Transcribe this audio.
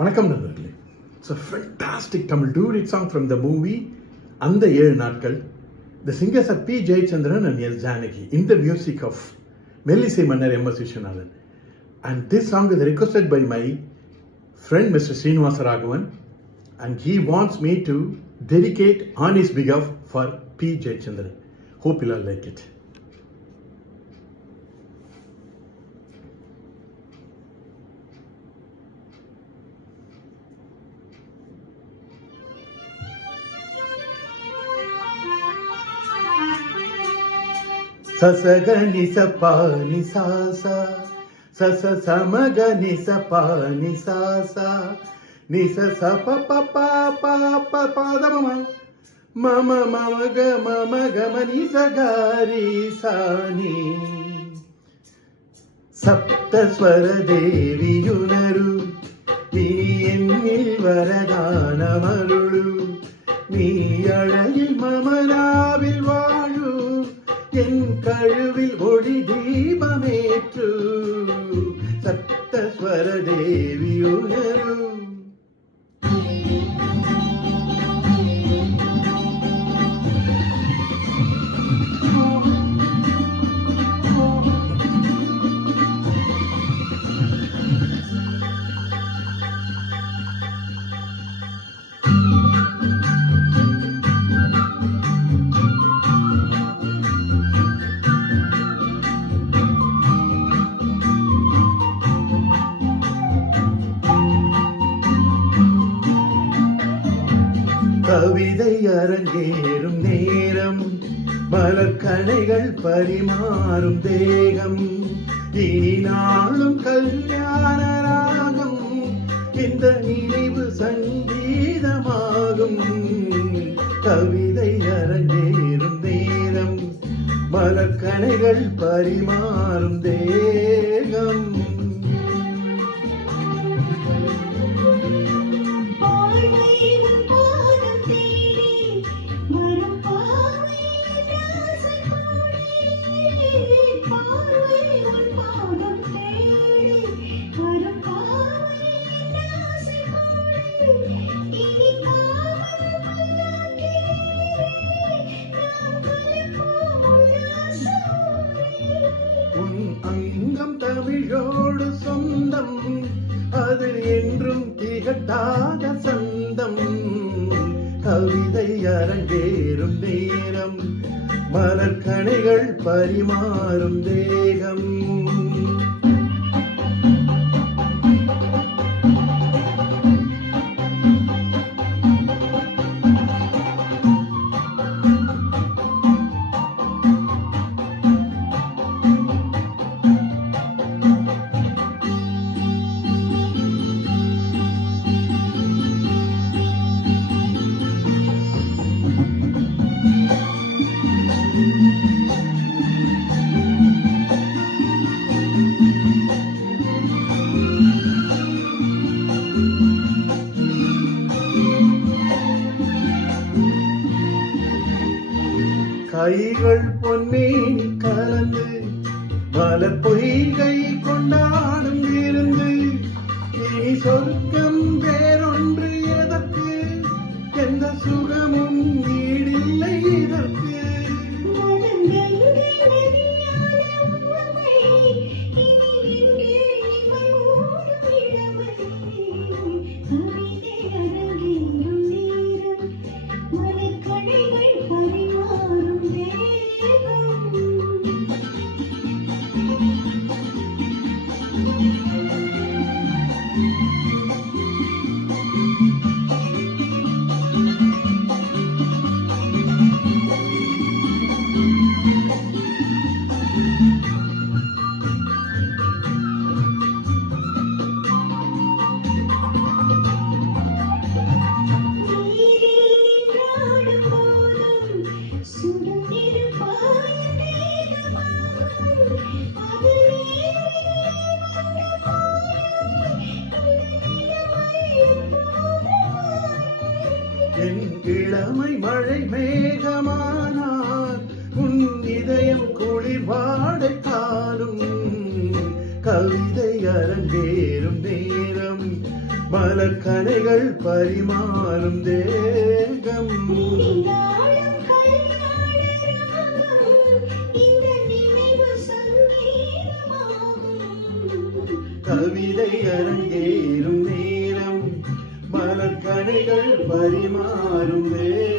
வணக்கம் நண்பர்களே. It's a fantastic Tamil duet song from the movie அந்த 7 நாட்கள். The singers are P. Jayachandran and S. Janaki in the music of மெல்லிசை மன்னர் M. S. Vishwanathan. And this song is requested by my friend Mr. Srinivasa Raghavan, and he wants me to dedicate on his behalf for P. Jayachandran. Hope you'll all like it. சசகனி சபானி சாசா சச சமகனி சபானி சாசா நிச சப பப பப பதம மம Mamaka Mamaka money சகாரி சானி சப்தஸ்வர தேவியுணரு நீ என்னில் வரதானமருளு நீ அழகில் மமனாவில் வாழு என் கழுவில் ஒளி தீபமேற்று சப்தஸ்வர தேவியுணரு. கவிதை அரங்கேறும் நேரம், மலர்கணைகள் பரிமாறும் தேகம், இனி நாளும் கல்யாண ராகம், இந்த நினைவு சங்கீதமாகும். கவிதை அரங்கேறும் நேரம், மலர்கணைகள் பரிமாறும் தேகம். தமிழோடு சொந்தம், அது என்றும் திகட்டாத சந்தம். கவிதை அரங்கேறும் நேரம், மலர்கணைகள் பரிமாறும் தேகம். கைகள் பொன்மேனி கலந்து மலர் பொய்கை கொண்டாடும் இருந்து, இனி சொர்க்கம் வேறொன்று எதற்கு, எந்த சுகமும் ஈடில்லை இதற்கு. என் இளமை மழை மேகமானார், உன் இதயம் குளிர் வாடை காலும். கவிதை அரங்கேறும் நேரம், மலர்கனைகள் பரிமாறும் தேகம். நீராடும் கல்யாண ராகம், இந்த நினைவு சங்கீதமாகும். கவிதை அரங்கேறும் நேரம், மலர்கனைகள் பரிமாறும் தேகம்.